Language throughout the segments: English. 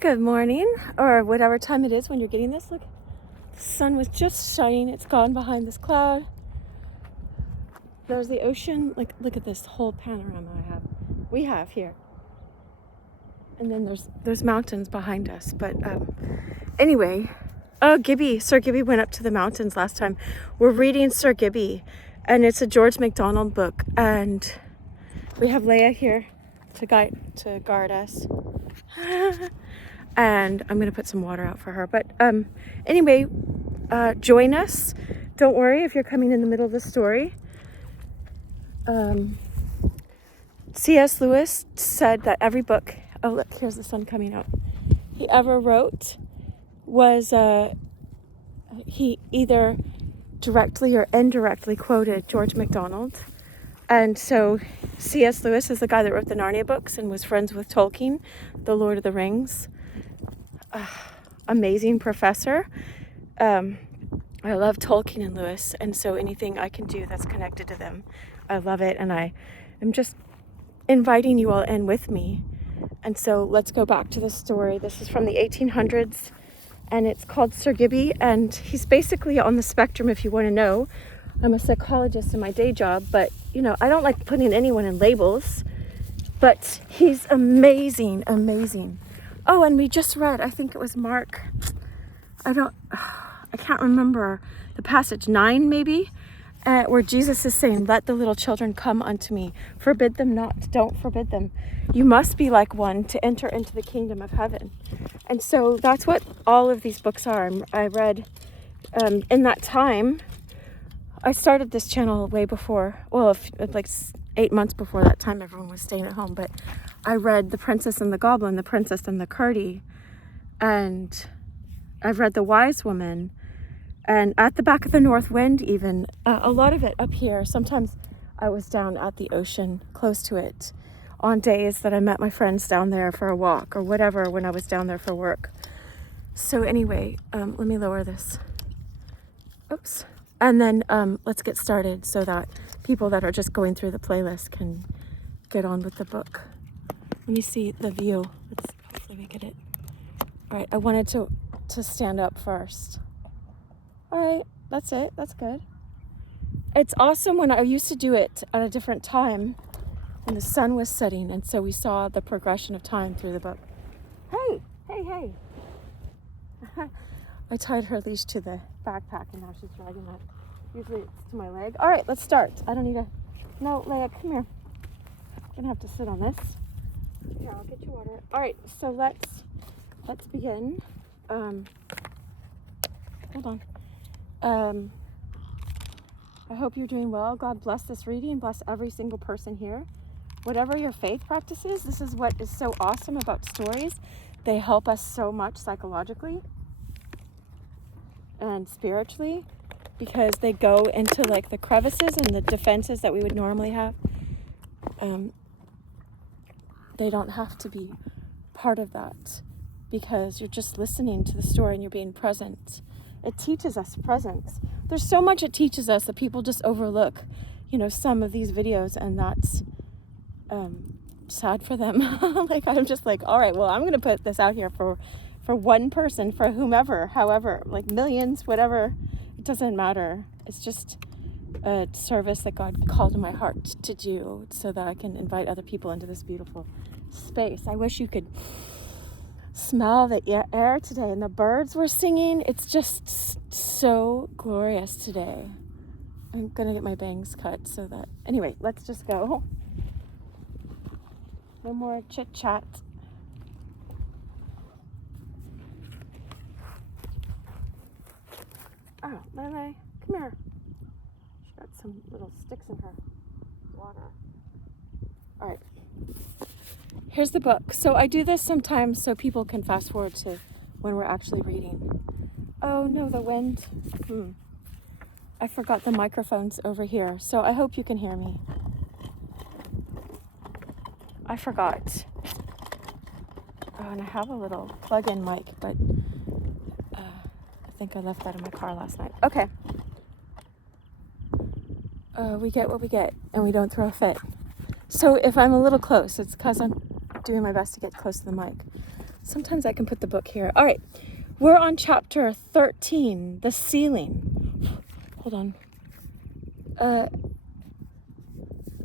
Good morning, or whatever time it is when you're getting this. Look, the sun was just shining. It's gone behind this cloud. There's the ocean. Like, look at this whole panorama we have here. And then there's mountains behind us. But anyway, Gibbie, Sir Gibbie went up to the mountains last time. We're reading Sir Gibbie, and it's a George MacDonald book. And we have Leia here to guard us. And I'm going to put some water out for her. But anyway, join us. Don't worry if you're coming in the middle of the story. C.S. Lewis said that every book, oh look, here's the sun coming out, he ever wrote was, he either directly or indirectly quoted George MacDonald. And so C.S. Lewis is the guy that wrote the Narnia books and was friends with Tolkien, the Lord of the Rings. Amazing professor. I love Tolkien and Lewis, and so anything I can do that's connected to them, I love it. And I am just inviting you all in with me. And so let's go back to the story. This is from the 1800s, and it's called Sir Gibbie, and he's basically on the spectrum, if you want to know. I'm a psychologist in my day job, but I don't like putting anyone in labels, but he's amazing. Oh, and we just read, I think it was Mark, I can't remember the passage, 9 maybe, where Jesus is saying, let the little children come unto me, forbid them not, don't forbid them. You must be like one to enter into the kingdom of heaven. And so that's what all of these books are. I read in that time, I started this channel way before, like 8 months before that time, everyone was staying at home, but I read The Princess and the Goblin, The Princess and the Cardie, and I've read The Wise Woman, and At the Back of the North Wind even, a lot of it up here. Sometimes I was down at the ocean, close to it, on days that I met my friends down there for a walk or whatever when I was down there for work. So anyway, let me lower this. Oops. And then let's get started so that people that are just going through the playlist can get on with the book. Let me see the view. Hopefully we get it. All right, I wanted to stand up first. All right, that's it. That's good. It's awesome when I used to do it at a different time when the sun was setting, and so we saw the progression of time through the book. Hey. I tied her leash to the backpack, and now she's dragging that. Usually it's to my leg. All right, let's start. I don't need a... No, Leia, come here. I'm gonna have to sit on this. Here, I'll get you water. All right, so let's begin. Hold on. I hope you're doing well. God bless this reading. Bless every single person here. Whatever your faith practice is, this is what is so awesome about stories. They help us so much psychologically and spiritually, because they go into like the crevices and the defenses that we would normally have. They don't have to be part of that, because you're just listening to the story and you're being present. It teaches us presence. There's so much it teaches us that people just overlook, some of these videos, and that's sad for them. Like, I'm just like, all right, well, I'm going to put this out here for one person, for whomever, however, like millions, whatever. It doesn't matter. It's just a service that God called in my heart to do so that I can invite other people into this beautiful space. I wish you could smell the air today, and the birds were singing. It's just so glorious today. I'm going to get my bangs cut so that... Anyway, let's just go. No more chit-chat. Oh, Lele, come here. She's got some little sticks in her water. All right. Here's the book. So I do this sometimes so people can fast forward to when we're actually reading. Oh no, the wind. I forgot the microphone's over here, so I hope you can hear me. I forgot. Oh, and I have a little plug-in mic, but I think I left that in my car last night. Okay. We get what we get, and we don't throw a fit. So if I'm a little close, it's because I'm doing my best to get close to the mic. Sometimes I can put the book here. All right. We're on chapter 13, the ceiling. Hold on.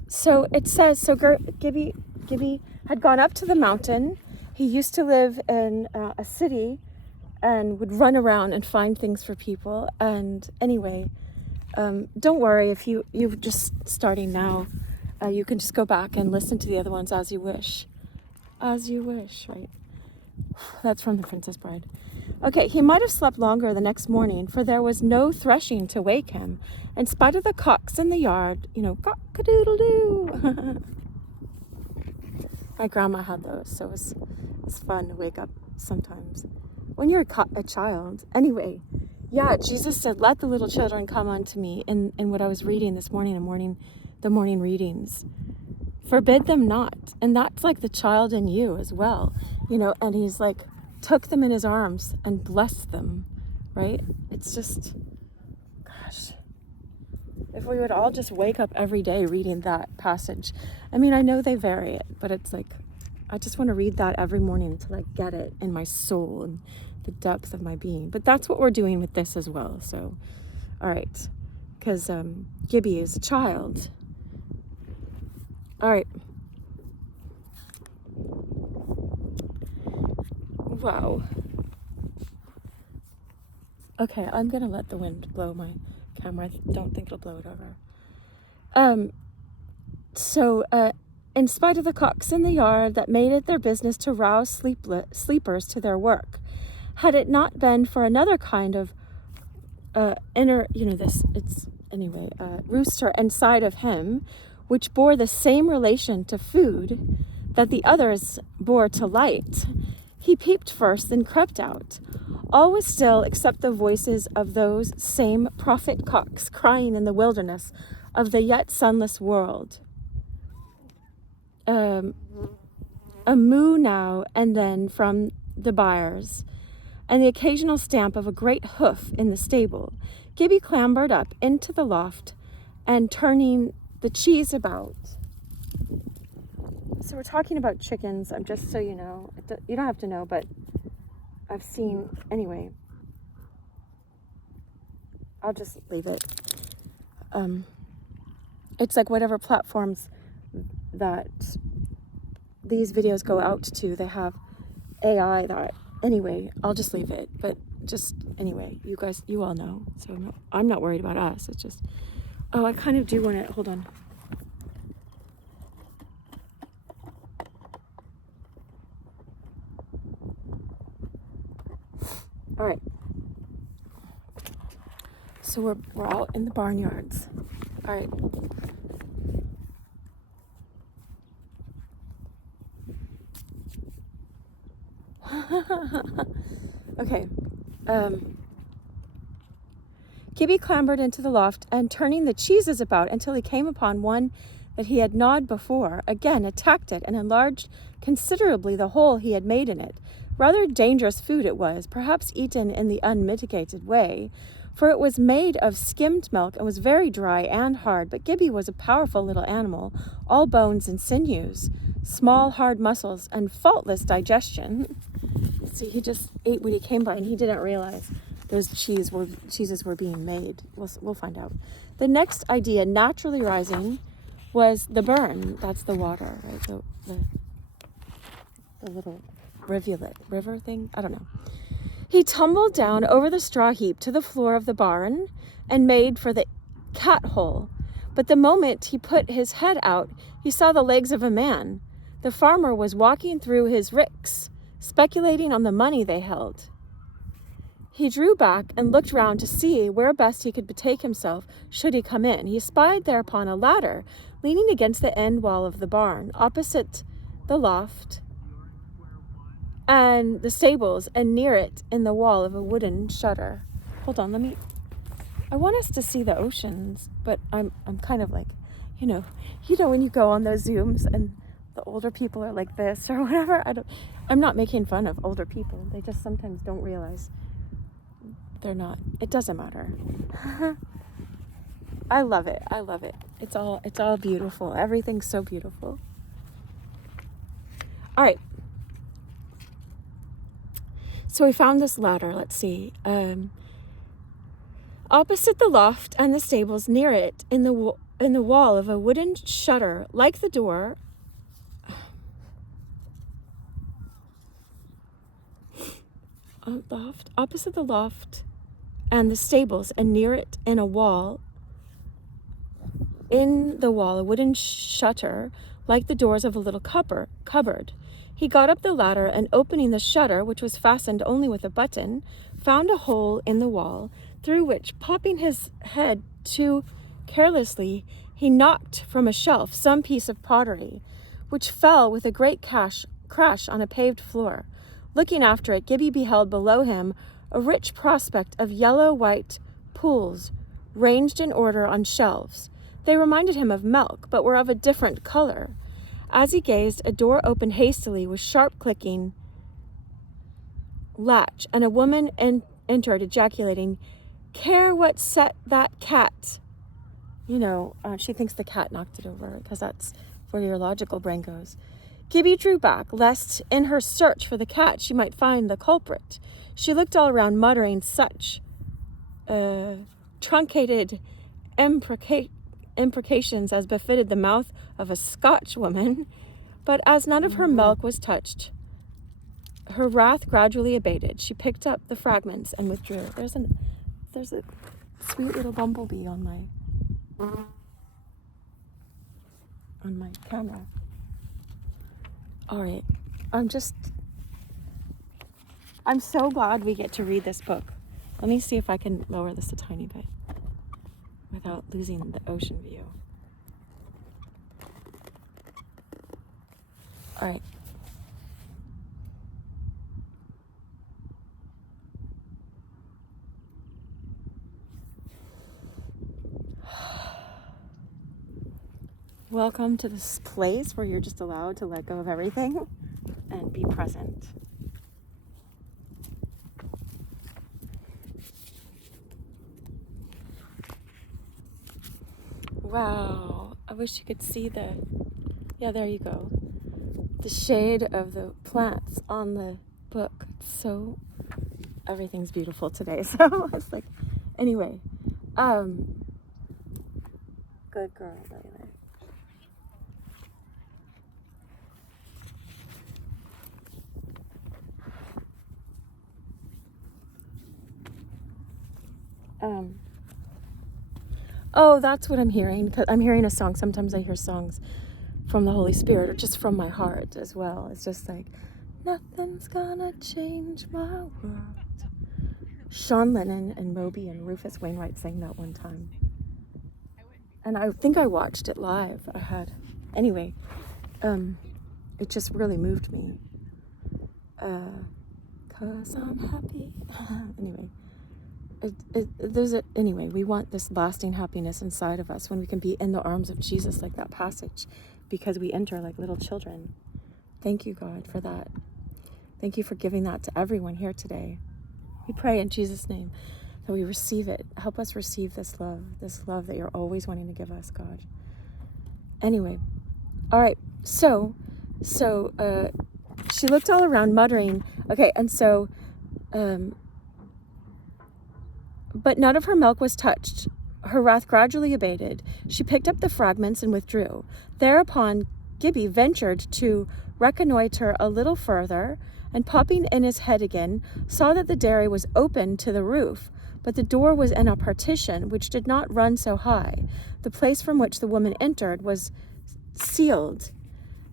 So it says, Gibbie had gone up to the mountain. He used to live in a city and would run around and find things for people. And anyway, don't worry if you're just starting now. You can just go back and listen to the other ones as you wish. As you wish, right? That's from The Princess Bride. Okay, he might have slept longer the next morning, for there was no threshing to wake him, in spite of the cocks in the yard, cock-a-doodle-doo. My grandma had those, so it's fun to wake up sometimes when you're a child. Anyway, yeah, Jesus said, "Let the little children come unto me," in what I was reading this morning, the morning readings. Forbid them not. And that's like the child in you as well, and he's like, took them in his arms and blessed them, right? It's just, gosh, if we would all just wake up every day reading that passage. I mean, I know they vary it, but it's like, I just want to read that every morning until I get it in my soul and the depth of my being. But that's what we're doing with this as well. So, all right, because Gibbie is a child. All right. Wow. Okay, I'm gonna let the wind blow my camera. I don't think it'll blow it over. So, in spite of the cocks in the yard that made it their business to rouse sleepers to their work, had it not been for another kind of rooster inside of him, which bore the same relation to food that the others bore to light, he peeped first, then crept out. All was still except the voices of those same prophet cocks crying in the wilderness of the yet sunless world. A moo now and then from the byres, and the occasional stamp of a great hoof in the stable. Gibbie clambered up into the loft and turning the cheese about. So we're talking about chickens. I'm just so you know. You don't have to know, but I've seen, anyway. I'll just leave it. It's like whatever platforms that these videos go out to, they have AI that, anyway, I'll just leave it. But just, anyway, you all know. So I'm not worried about us. It's just, I kind of do want to, hold on. All right. So we're out in the barnyards. All right. Okay. Gibbie clambered into the loft and turning the cheeses about until he came upon one that he had gnawed before, again attacked it and enlarged considerably the hole he had made in it. Rather dangerous food it was, perhaps eaten in the unmitigated way, for it was made of skimmed milk and was very dry and hard. But Gibbie was a powerful little animal, all bones and sinews, small hard muscles, and faultless digestion. So he just ate what he came by, and he didn't realize those cheeses were being made. We'll find out. The next idea, naturally rising, was the burn. That's the water, right? The little river thing. I don't know. He tumbled down over the straw heap to the floor of the barn and made for the cat hole. But the moment he put his head out, he saw the legs of a man. The farmer was walking through his ricks, speculating on the money they held. He drew back and looked round to see where best he could betake himself should he come in. He spied thereupon a ladder leaning against the end wall of the barn, opposite the loft and the stables, and near it in the wall of a wooden shutter. Hold on, I want us to see the oceans, but I'm kind of like, when you go on those Zooms and the older people are like this or whatever. I'm not making fun of older people. They just sometimes don't realize they're not. It doesn't matter. I love it. It's all beautiful. Everything's so beautiful. All right. So we found this ladder, let's see. Opposite the loft and the stables, near it, in the wall of a wooden shutter, like the door, opposite the loft and the stables, and near it in the wall, a wooden shutter, like the doors of a little cupboard. He got up the ladder and, opening the shutter, which was fastened only with a button, found a hole in the wall, through which, popping his head too carelessly, he knocked from a shelf some piece of pottery, which fell with a great crash on a paved floor. Looking after it, Gibbie beheld below him a rich prospect of yellow-white pools ranged in order on shelves. They reminded him of milk, but were of a different color. As he gazed, a door opened hastily with sharp clicking latch, and a woman entered, ejaculating, "Care what set that cat?" She thinks the cat knocked it over, because that's where your logical brain goes. Gibbie drew back, lest in her search for the cat she might find the culprit. She looked all around, muttering such truncated imprecations as befitted the mouth of a Scotch woman, but as none of her milk was touched, her wrath gradually abated. She picked up the fragments and withdrew. There's a sweet little bumblebee on my camera. All right, I'm so glad we get to read this book. Let me see if I can lower this a tiny bit without losing the ocean view. All right. Welcome to this place where you're just allowed to let go of everything and be present. Wow, I wish you could see there you go. The shade of the plants on the book. So everything's beautiful today. So it's like, anyway, good girl, Layla. Oh, that's what I'm hearing. 'Cause I'm hearing a song. Sometimes I hear songs from the Holy Spirit or just from my heart as well. It's just like, nothing's gonna change my world. Sean Lennon and Moby and Rufus Wainwright sang that one time. And I think I watched it live. Anyway, it just really moved me. 'Cause I'm happy. Anyway. Anyway, we want this lasting happiness inside of us when we can be in the arms of Jesus, like that passage, because we enter like little children. Thank you, God, for that. Thank you for giving that to everyone here today. We pray in Jesus' name that we receive it. Help us receive this love that you're always wanting to give us, God. Anyway, all right. So she looked all around, muttering. Okay, and so. But none of her milk was touched. Her wrath gradually abated. She picked up the fragments and withdrew. Thereupon Gibbie ventured to reconnoiter a little further, and popping in his head again, saw that the dairy was open to the roof, but the door was in a partition which did not run so high. The place from which the woman entered was sealed,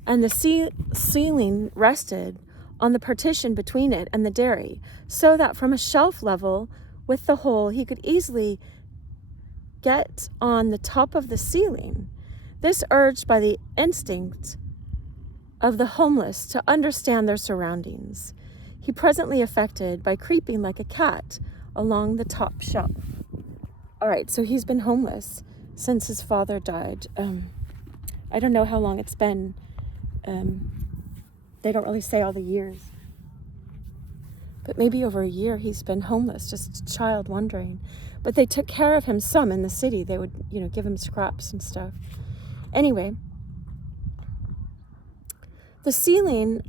and the ceiling rested on the partition between it and the dairy, so that from a shelf level with the hole, he could easily get on the top of the ceiling. This urged by the instinct of the homeless to understand their surroundings, he presently effected by creeping like a cat along the top shelf. All right, so he's been homeless since his father died. I don't know how long it's been. They don't really say all the years. But maybe over a year he's been homeless, just a child wandering. But they took care of him some in the city. They would, give him scraps and stuff. Anyway, the ceiling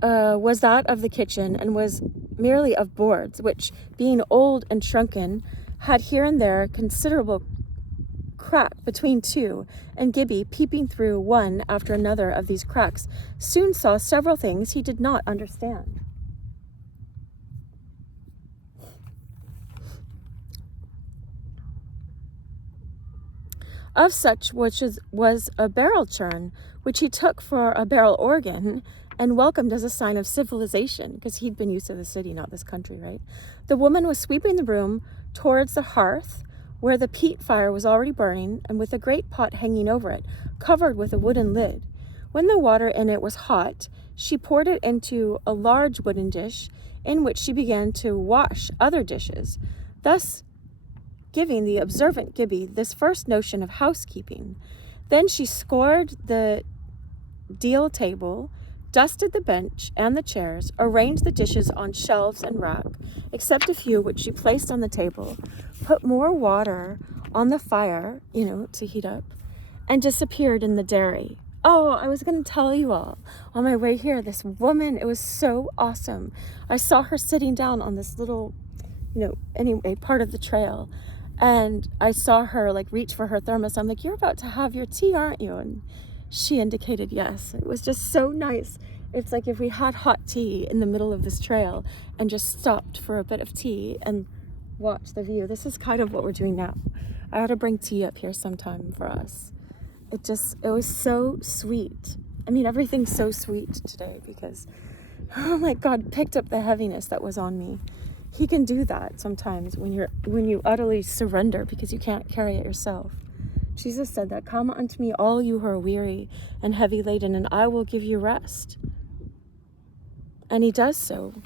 was that of the kitchen and was merely of boards, which, being old and shrunken, had here and there considerable crack between two, and Gibbie, peeping through one after another of these cracks, soon saw several things he did not understand. Of such which was a barrel churn, which he took for a barrel organ, and welcomed as a sign of civilization, because he'd been used to the city, not this country, right? The woman was sweeping the room towards the hearth, where the peat fire was already burning, and with a great pot hanging over it, covered with a wooden lid. When the water in it was hot, she poured it into a large wooden dish, in which she began to wash other dishes, thus giving the observant Gibbie this first notion of housekeeping. Then she scoured the deal table, dusted the bench and the chairs, arranged the dishes on shelves and rack, except a few which she placed on the table, put more water on the fire, to heat up, and disappeared in the dairy. Oh, I was going to tell you all, on my way here, this woman, it was so awesome. I saw her sitting down on this little, part of the trail, and I saw her reach for her thermos. I'm like, you're about to have your tea, aren't you? And she indicated yes. It was just so nice. It's like if we had hot tea in the middle of this trail and just stopped for a bit of tea and watched the view. This is kind of what we're doing now. I ought to bring tea up here sometime for us. It was so sweet. I mean, everything's so sweet today because, oh my God, picked up the heaviness that was on me. He can do that sometimes when you utterly surrender because you can't carry it yourself. Jesus said that, come unto me all you who are weary and heavy laden, and I will give you rest. And he does so.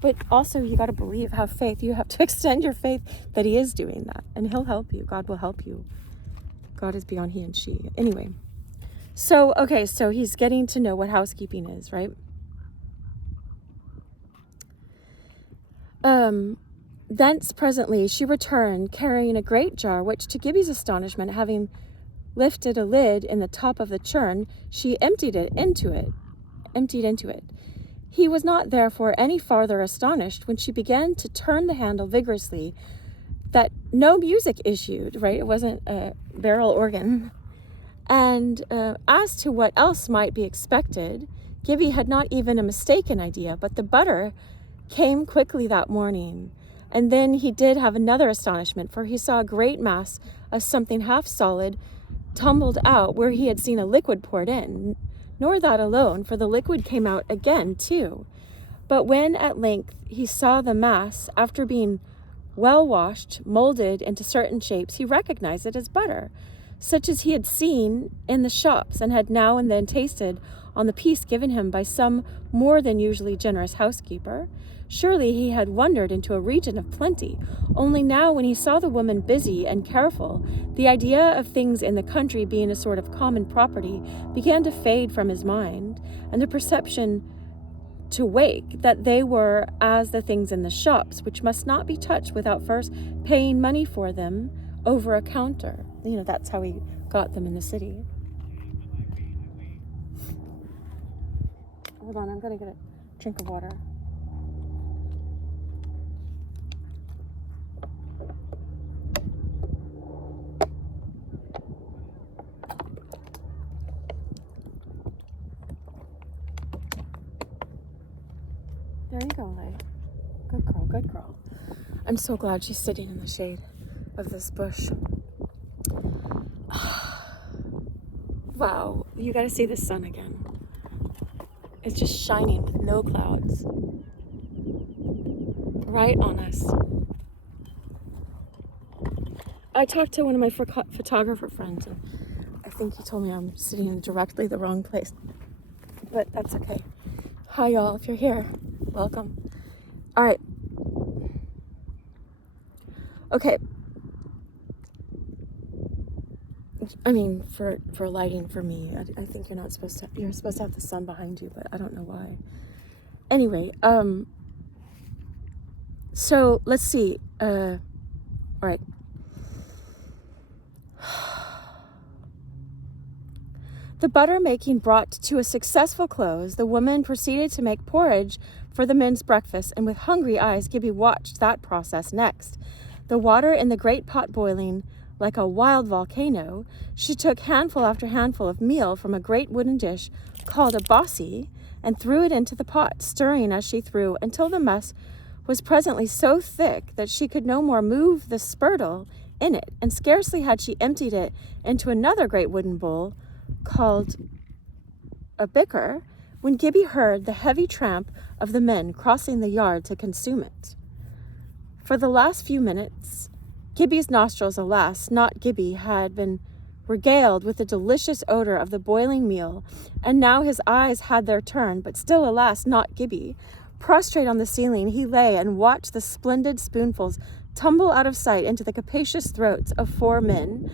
But also you got to believe, have faith. You have to extend your faith that he is doing that, and he'll help you. God will help you. God is beyond he and she. Anyway, so he's getting to know what housekeeping is, right? Thence presently she returned, carrying a great jar, which, to Gibbie's astonishment, having lifted a lid in the top of the churn, she emptied into it. He was not therefore any farther astonished when she began to turn the handle vigorously, that no music issued, right? It wasn't a barrel organ. And as to what else might be expected, Gibbie had not even a mistaken idea, but the butter came quickly that morning. And then he did have another astonishment, for he saw a great mass of something half solid tumbled out where he had seen a liquid poured in. Nor that alone, for the liquid came out again too. But when at length he saw the mass, after being well washed, molded into certain shapes, he recognized it as butter, such as he had seen in the shops and had now and then tasted on the piece given him by some more than usually generous housekeeper. Surely he had wandered into a region of plenty, only now when he saw the woman busy and careful, the idea of things in the country being a sort of common property began to fade from his mind, and the perception to wake that they were as the things in the shops, which must not be touched without first paying money for them over a counter. That's how he got them in the city. Hold on, I'm going to get a drink of water. There you go, Lay. Good girl. I'm so glad she's sitting in the shade of this bush. Wow, you gotta see the sun again. It's just shining with no clouds. Right on us. I talked to one of my photographer friends, and I think he told me I'm sitting in directly the wrong place. But that's okay. Hi, y'all. If you're here, welcome. All right. Okay. I mean, for lighting for me, I think you're supposed to have the sun behind you, but I don't know why. Anyway, so let's see. All right. The butter making brought to a successful close, the woman proceeded to make porridge for the men's breakfast, and with hungry eyes Gibbie watched that process next. The water in the great pot boiling like a wild volcano, she took handful after handful of meal from a great wooden dish called a bossie and threw it into the pot, stirring as she threw, until the mess was presently so thick that she could no more move the spurtle in it, and scarcely had she emptied it into another great wooden bowl called a bicker, when Gibbie heard the heavy tramp of the men crossing the yard to consume it. For the last few minutes, Gibbie's nostrils, alas, not Gibbie, had been regaled with the delicious odor of the boiling meal, and now his eyes had their turn, but still, alas, not Gibbie. Prostrate on the ceiling, he lay and watched the splendid spoonfuls tumble out of sight into the capacious throats of 4 men.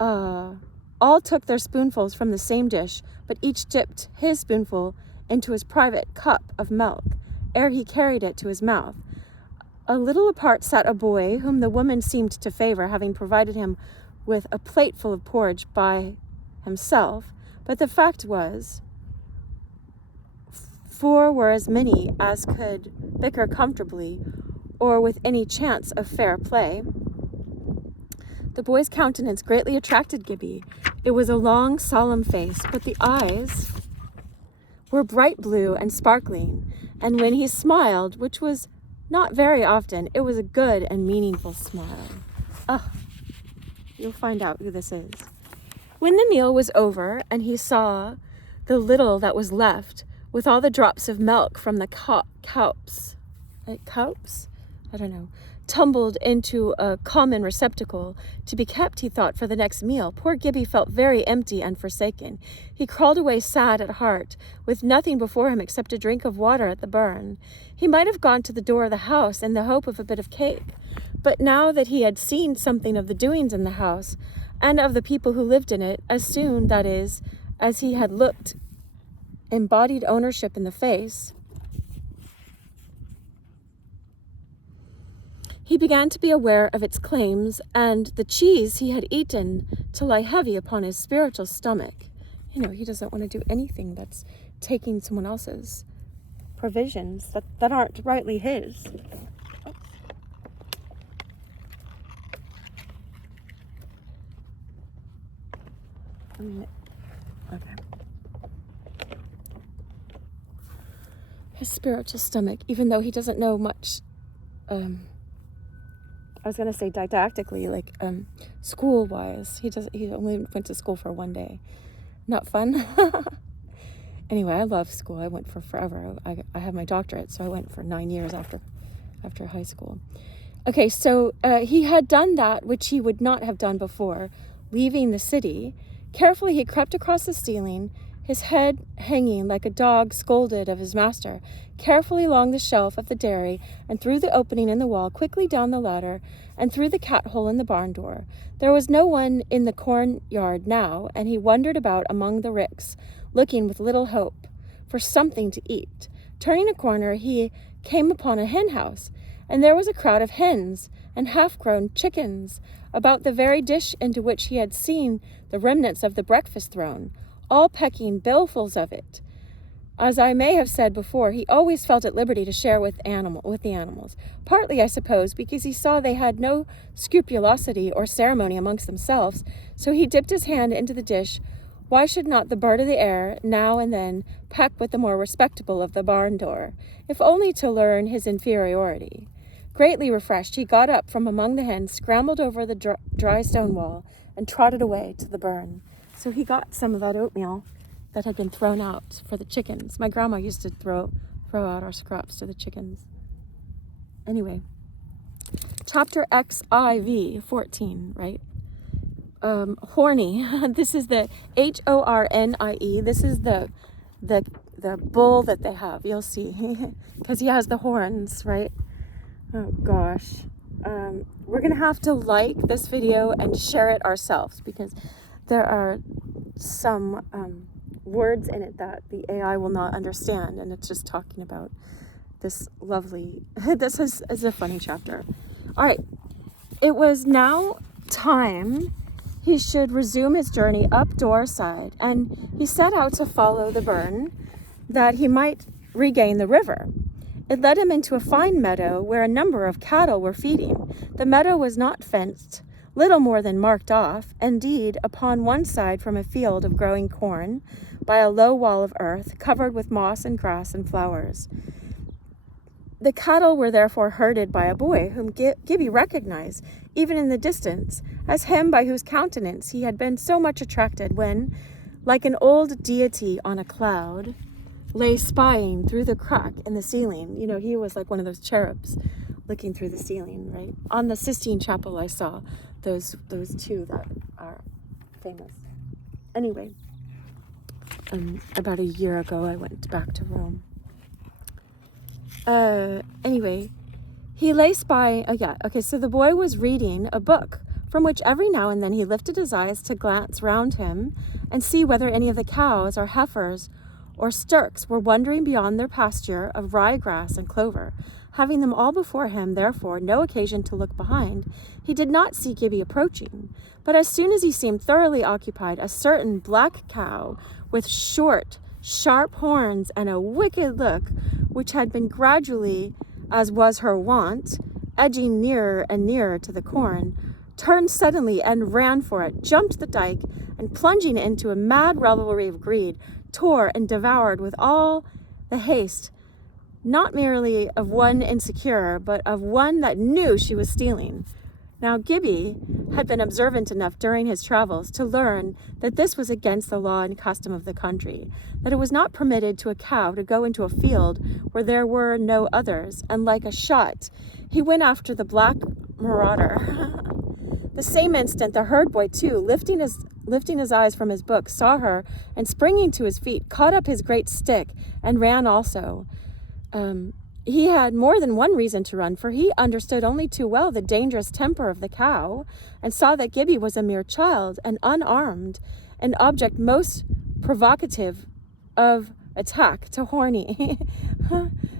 All took their spoonfuls from the same dish, but each dipped his spoonful into his private cup of milk ere he carried it to his mouth. A little apart sat a boy whom the woman seemed to favor, having provided him with a plateful of porridge by himself, but the fact was, 4 were as many as could bicker comfortably or with any chance of fair play. The boy's countenance greatly attracted Gibbie. It was a long, solemn face, but the eyes were bright blue and sparkling, and when he smiled, which was not very often, it was a good and meaningful smile. You'll find out who this is. When the meal was over, and he saw the little that was left, with all the drops of milk from the cups, tumbled into a common receptacle to be kept, he thought, for the next meal, poor Gibbie felt very empty and forsaken. He crawled away sad at heart, with nothing before him except a drink of water at the burn. He might have gone to the door of the house in the hope of a bit of cake, but now that he had seen something of the doings in the house, and of the people who lived in it, as soon, that is, as he had looked embodied ownership in the face, he began to be aware of its claims, and the cheese he had eaten to lie heavy upon his spiritual stomach. He doesn't want to do anything that's taking someone else's provisions that aren't rightly his. Okay. His spiritual stomach, even though he doesn't know much, I was going to say didactically, like school-wise. He only went to school for 1 day. Not fun. Anyway, I love school. I went for forever. I have my doctorate, so I went for 9 years after high school. Okay, so he had done that which he would not have done before, leaving the city. Carefully he crept across the ceiling, his head hanging like a dog scolded of his master, carefully along the shelf of the dairy, and through the opening in the wall, quickly down the ladder, and through the cat-hole in the barn door. There was no one in the corn-yard now, and he wandered about among the ricks, looking with little hope for something to eat. Turning a corner, he came upon a hen-house, and there was a crowd of hens and half-grown chickens about the very dish into which he had seen the remnants of the breakfast thrown, all pecking billfuls of it. As I may have said before, he always felt at liberty to share with the animals, partly, I suppose, because he saw they had no scrupulosity or ceremony amongst themselves, so he dipped his hand into the dish. Why should not the bird of the air now and then peck with the more respectable of the barn door, if only to learn his inferiority? Greatly refreshed, he got up from among the hens, scrambled over the dry stone wall, and trotted away to the burn. So he got some of that oatmeal that had been thrown out for the chickens. My grandma used to throw out our scraps to the chickens. Anyway, chapter XIV 14, right? Horny. This is the HORNIE. This is the bull that they have. You'll see, because he has the horns, right? Oh gosh. We're gonna have to like this video and share it ourselves, because there are some words in it that the AI will not understand, and it's just talking about this lovely, this is a funny chapter. All right, it was now time he should resume his journey up Doorside, and he set out to follow the burn that he might regain the river. It led him into a fine meadow where a number of cattle were feeding. The meadow was not fenced, little more than marked off, indeed, upon one side from a field of growing corn, by a low wall of earth, covered with moss and grass and flowers. The cattle were therefore herded by a boy whom Gibbie recognized, even in the distance, as him by whose countenance he had been so much attracted when, like an old deity on a cloud, lay spying through the crack in the ceiling. You know, he was like one of those cherubs looking through the ceiling, right? On the Sistine Chapel, I saw those two that are famous. Anyway, about a year ago, I went back to Rome. Anyway, he lay spying. Oh yeah, okay, so the boy was reading a book from which every now and then he lifted his eyes to glance round him and see whether any of the cows or heifers or stirks were wandering beyond their pasture of rye grass and clover. Having them all before him, therefore, no occasion to look behind, he did not see Gibbie approaching. But as soon as he seemed thoroughly occupied, a certain black cow with short, sharp horns and a wicked look, which had been gradually, as was her wont, edging nearer and nearer to the corn, turned suddenly and ran for it, jumped the dike, and plunging into a mad revelry of greed, tore and devoured with all the haste, not merely of one insecure, but of one that knew she was stealing. Now Gibbie had been observant enough during his travels to learn that this was against the law and custom of the country, that it was not permitted to a cow to go into a field where there were no others, and like a shot, he went after the black marauder. The same instant, the herd boy, too, lifting his eyes from his book, saw her, and springing to his feet, caught up his great stick and ran also. He had more than one reason to run, for he understood only too well the dangerous temper of the cow, and saw that Gibbie was a mere child and unarmed, an object most provocative of attack to Horny.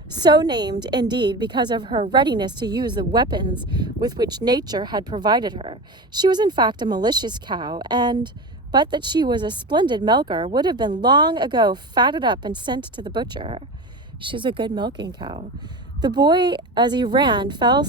So named, indeed, because of her readiness to use the weapons with which nature had provided her. She was in fact a malicious cow, and, but that she was a splendid milker, would have been long ago fatted up and sent to the butcher. She's a good milking cow. The boy, as he ran, fell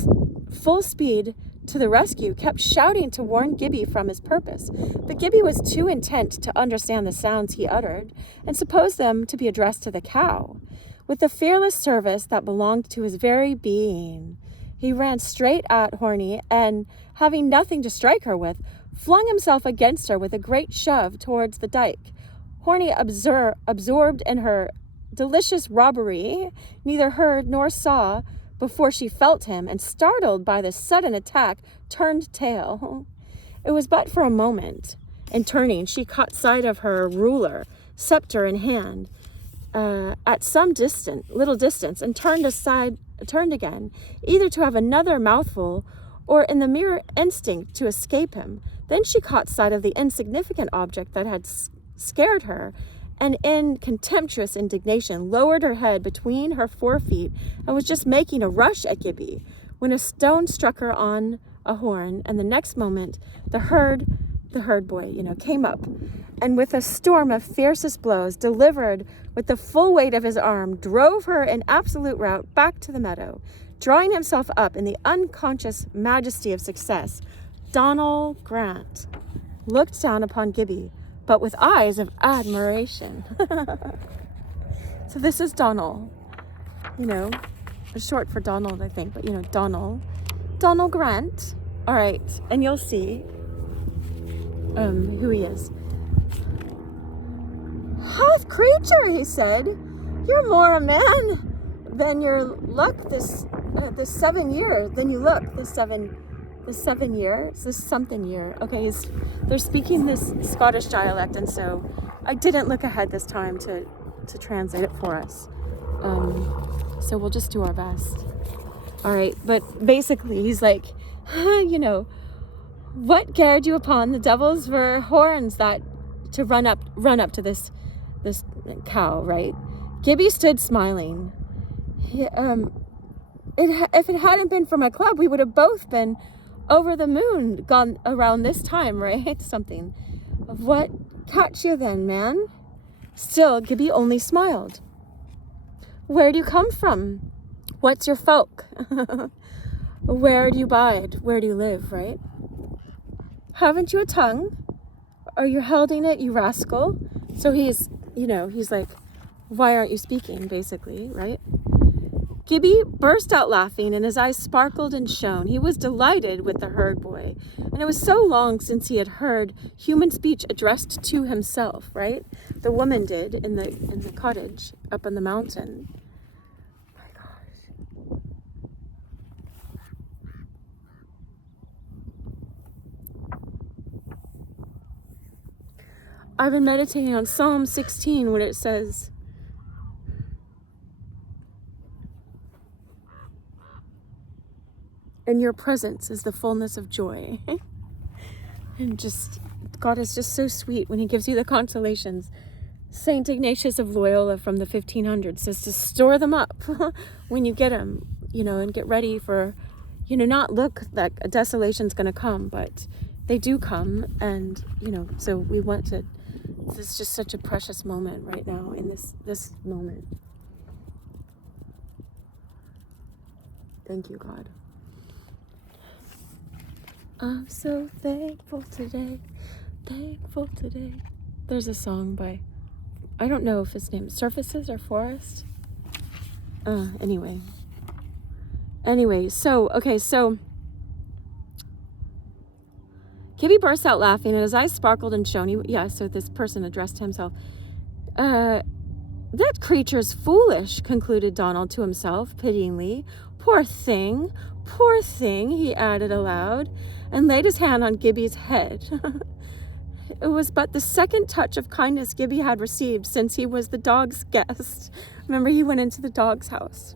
full speed to the rescue, kept shouting to warn Gibbie from his purpose. But Gibbie was too intent to understand the sounds he uttered, and supposed them to be addressed to the cow. With the fearless service that belonged to his very being, he ran straight at Horny, and, having nothing to strike her with, flung himself against her with a great shove towards the dike. Horny, absorbed in her delicious robbery, neither heard nor saw before she felt him, and startled by this sudden attack, turned tail. It was but for a moment. In turning, she caught sight of her ruler, scepter in hand, at some little distance, and turned again, either to have another mouthful, or in the mere instinct to escape him. Then she caught sight of the insignificant object that had scared her, and in contemptuous indignation lowered her head between her forefeet and was just making a rush at Gibbie, when a stone struck her on a horn, and the next moment the herd boy, came up, and with a storm of fiercest blows, delivered with the full weight of his arm, drove her in absolute rout back to the meadow. Drawing himself up in the unconscious majesty of success, Donald Grant looked down upon Gibbie, but with eyes of admiration. So this is Donald, it's short for Donald, I think, but Donald Grant. All right, and you'll see who he is. "Half creature," he said, "you're more a man than your luck this 7 year than you look this 7 years, this something year." Okay, they're speaking this Scottish dialect, and so I didn't look ahead this time to translate it for us. So we'll just do our best. All right, but basically he's like, what garred you upon the devils for horns that to run up to this cow, right? Gibbie stood smiling. If it hadn't been for my club, we would have both been over the moon, gone around this time, right? Something. "What catch you then, man?" Still, Gibbie only smiled. "Where do you come from?" What's your folk? Where do you bide? Where do you live, right? Haven't you a tongue? Are you holding it, you rascal? So he's like, why aren't you speaking, basically, right? Gibbie burst out laughing, and his eyes sparkled and shone. He was delighted with the herd boy, and it was so long since he had heard human speech addressed to himself, right? The woman did in the cottage up on the mountain. My gosh. I've been meditating on Psalm 16 when it says, in your presence is the fullness of joy. And just, God is just so sweet when he gives you the consolations. Saint Ignatius of Loyola from the 1500s says to store them up when you get them, and get ready for, not look like a desolation's going to come, but they do come. And, so we want to, this is just such a precious moment right now in this moment. Thank you, God. I'm so thankful today, thankful today. There's a song by, I don't know if its name is Surfaces or Forest. Anyway, so Gibbie burst out laughing, and his eyes sparkled and shone. So this person addressed himself. That creature's foolish, concluded Donald to himself, pityingly. Poor thing, he added aloud, and laid his hand on Gibbie's head. It was but the second touch of kindness Gibbie had received since he was the dog's guest. Remember, he went into the dog's house.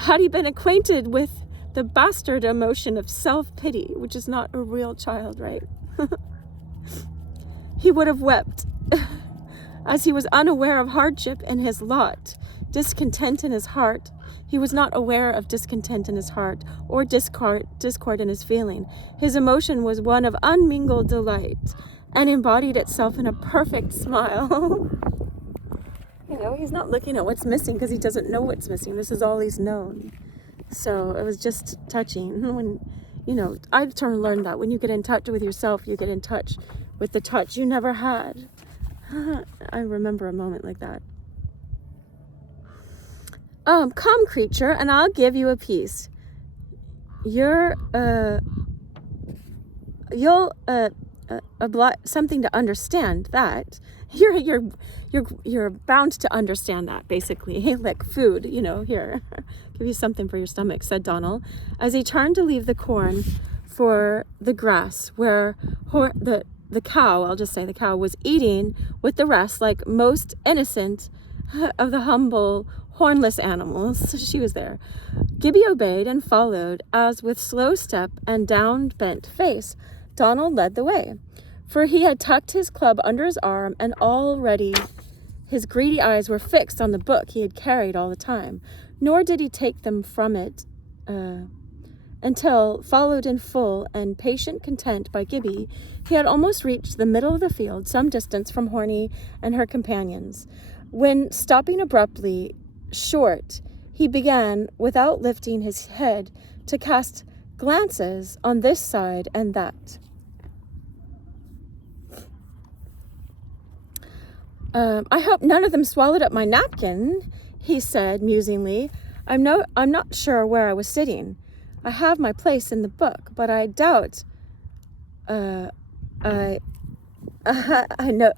Had he been acquainted with the bastard emotion of self-pity, which is not a real child, right? He would have wept, as he was unaware of hardship in his lot, discontent in his heart. He was not aware of discontent in his heart or discord in his feeling. His emotion was one of unmingled delight and embodied itself in a perfect smile. He's not looking at what's missing because he doesn't know what's missing. This is all he's known. So it was just touching. When, I've learned that when you get in touch with yourself, you get in touch with the touch you never had. I remember a moment like that. Come, creature, and I'll give you a piece. You'll something to understand that. You're bound to understand that, basically. Hey, like food, here, give you something for your stomach, said Donald, as he turned to leave the corn for the grass, where the cow, I'll just say the cow, was eating with the rest, like most innocent of the humble, hornless animals. She was there. Gibbie obeyed and followed, as with slow step and down-bent face, Donald led the way. For he had tucked his club under his arm, and already his greedy eyes were fixed on the book he had carried all the time. Nor did he take them from it until, followed in full and patient content by Gibbie, he had almost reached the middle of the field, some distance from Hornie and her companions, when, stopping abruptly short, he began, without lifting his head, to cast glances on this side and that. I hope none of them swallowed up my napkin, he said musingly. I'm not sure where I was sitting. I have my place in the book, but I doubt. I know.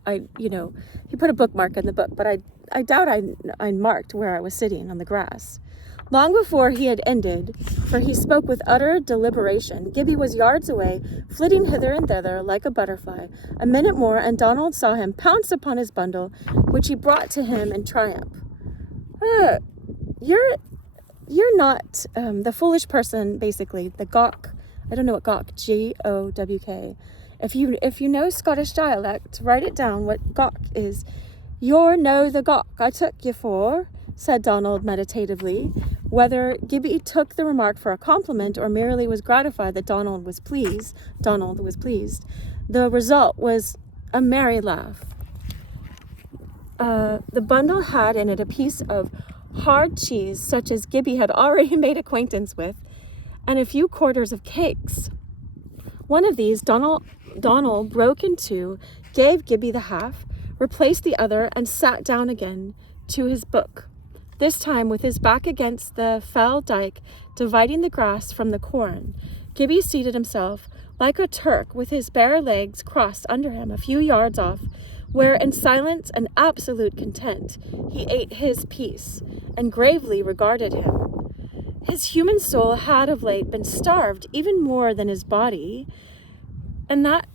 He put a bookmark in the book, but I doubt I marked where I was sitting on the grass. Long before he had ended, for he spoke with utter deliberation, Gibbie was yards away, flitting hither and thither like a butterfly. A minute more, and Donald saw him pounce upon his bundle, which he brought to him in triumph. You're not the foolish person, basically, the gawk. I don't know what gawk, G-O-W-K. If you know Scottish dialect, write it down what gawk is. You're no the gawk I took you for, said Donald meditatively. Whether Gibbie took the remark for a compliment or merely was gratified that Donald was pleased, the result was a merry laugh. The bundle had in it a piece of hard cheese, such as Gibbie had already made acquaintance with, and a few quarters of cakes. One of these Donald broke in two, gave Gibbie the half, replaced the other, and sat down again to his book, this time with his back against the fell dyke, dividing the grass from the corn. Gibbie seated himself like a Turk with his bare legs crossed under him a few yards off, where in silence and absolute content he ate his piece and gravely regarded him. His human soul had of late been starved even more than his body, and that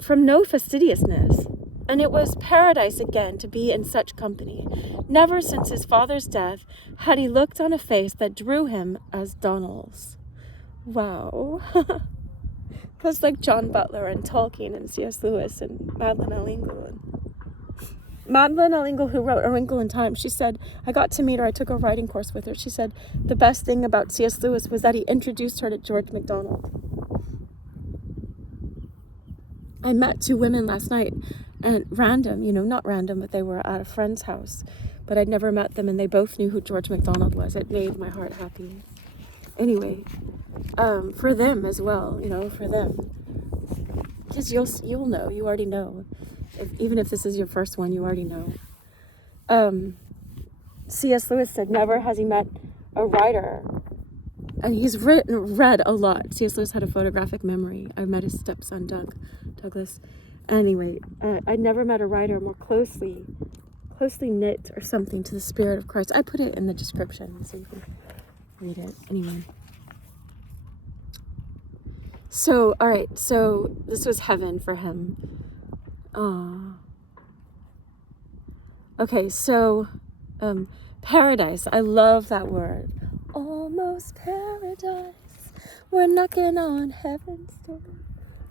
from no fastidiousness, and it was paradise again to be in such company. Never since his father's death had he looked on a face that drew him as Donald's. Wow. Because like John Butler and Tolkien and C.S. Lewis and Madeleine L'Engle, who wrote A Wrinkle in Time, she said, I got to meet her, I took a writing course with her. She said the best thing about C.S. Lewis was that he introduced her to George MacDonald. I met two women last night, and random, not random, but they were at a friend's house, but I'd never met them, and they both knew who George MacDonald was. It made my heart happy. Anyway, for them as well, for them. Because you'll know, you already know. Even if this is your first one, you already know. C.S. Lewis said never has he met a writer, and he's read a lot. C.S. Lewis had a photographic memory. I met his stepson, Douglas. Anyway, I'd never met a writer more closely knit or something to the spirit of Christ. I put it in the description so you can read it. Anyway. So, all right, so this was heaven for him. Okay, so paradise. I love that word. Almost paradise. We're knocking on heaven's door.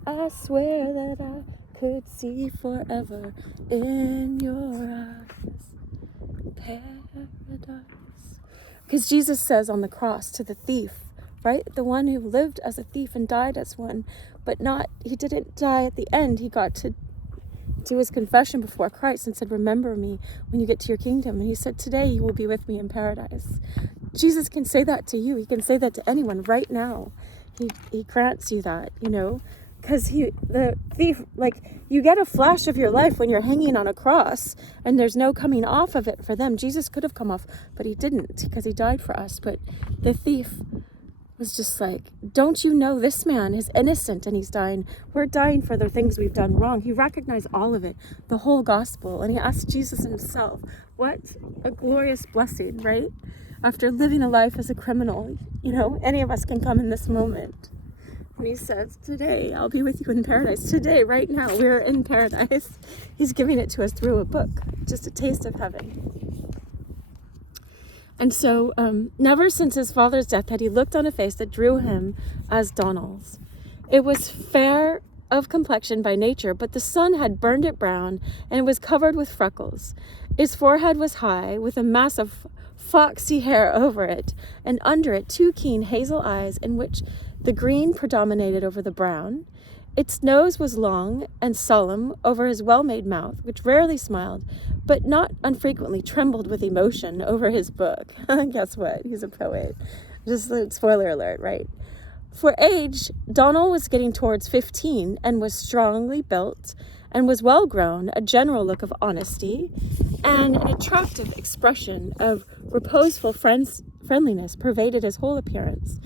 I swear that I could see forever in your eyes. Paradise. Because Jesus says on the cross to the thief, right? The one who lived as a thief and died as one, but he didn't die at the end. He got to do his confession before Christ and said, remember me when you get to your kingdom. And he said, today you will be with me in paradise. Jesus can say that to you. He can say that to anyone right now. He grants you that, because the thief, you get a flash of your life when you're hanging on a cross and there's no coming off of it for them. Jesus could have come off, but he didn't because he died for us. But the thief was just like, don't you know this man is innocent and he's dying? We're dying for the things we've done wrong. He recognized all of it, the whole gospel. And he asked Jesus himself, what a glorious blessing, right? After living a life as a criminal, any of us can come in this moment. And he says, today I'll be with you in paradise. Today, right now, we're in paradise. He's giving it to us through a book, just a taste of heaven. And so, never since his father's death had he looked on a face that drew him as Donald's. It was fair of complexion by nature, but the sun had burned it brown, and it was covered with freckles. His forehead was high, with a mass of foxy hair over it, and under it 2 keen hazel eyes in which the green predominated over the brown. Its nose was long and solemn over his well-made mouth, which rarely smiled, but not unfrequently trembled with emotion over his book. Guess what? He's a poet. Just a spoiler alert, right? For age, Donald was getting towards 15 and was strongly built and was well grown, a general look of honesty, and an attractive expression of reposeful friendliness pervaded his whole appearance.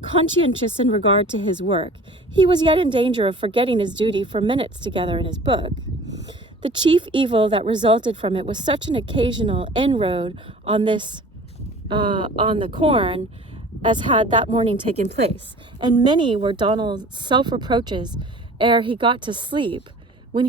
Conscientious in regard to his work, he was yet in danger of forgetting his duty for minutes together in his book. The chief evil that resulted from it was such an occasional inroad on the corn as had that morning taken place, and many were Donald's self-reproaches ere he got to sleep, when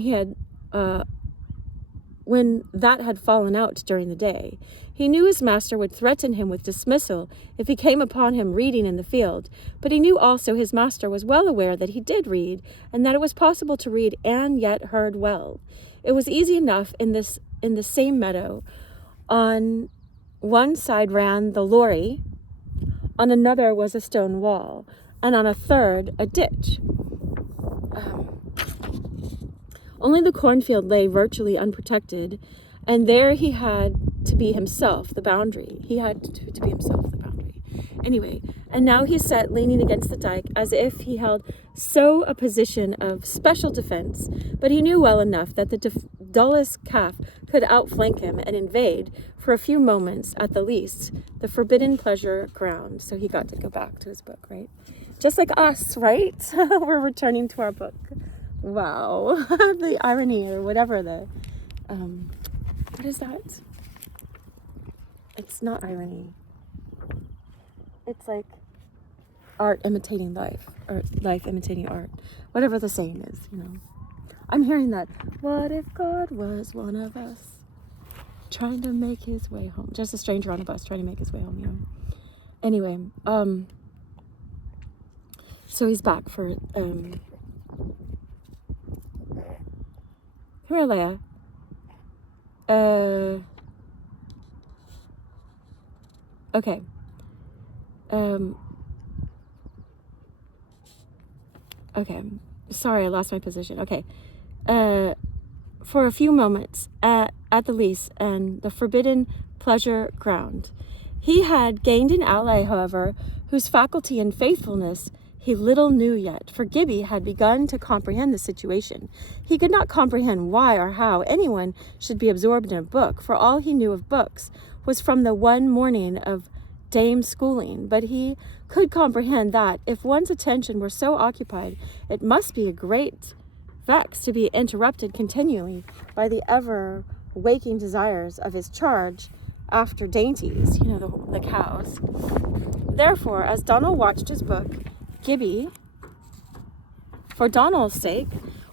that had fallen out during the day. He knew his master would threaten him with dismissal if he came upon him reading in the field, but he knew also his master was well aware that he did read, and that it was possible to read and yet heard well. It was easy enough in the same meadow. On one side ran the lorry, on another was a stone wall, and on a third a ditch. Only the cornfield lay virtually unprotected, And there he had to be himself, the boundary. He had to be himself, the boundary. Anyway, and now he sat leaning against the dike as if he held so a position of special defense, but he knew well enough that the dullest calf could outflank him and invade, for a few moments at the least, the forbidden pleasure ground. So he got to go back to his book, right? Just like us, right? We're returning to our book. Wow. The irony, or whatever what is that? It's not irony. It's like art imitating life, or life imitating art. Whatever the saying is, I'm hearing that. What if God was one of us trying to make his way home? Just a stranger on a bus trying to make his way home, Anyway, so he's back for, come here, Leia. Okay. Okay. Sorry, I lost my position. Okay. For a few moments, at the least, and the forbidden pleasure ground. He had gained an ally, however, whose faculty and faithfulness he little knew yet, for Gibbie had begun to comprehend the situation. He could not comprehend why or how anyone should be absorbed in a book, for all he knew of books was from the one morning of dame schooling, but he could comprehend that if one's attention were so occupied, it must be a great vex to be interrupted continually by the ever-waking desires of his charge after dainties, the cows. Therefore, as Donald watched his book, Gibbie, for Donald's sake,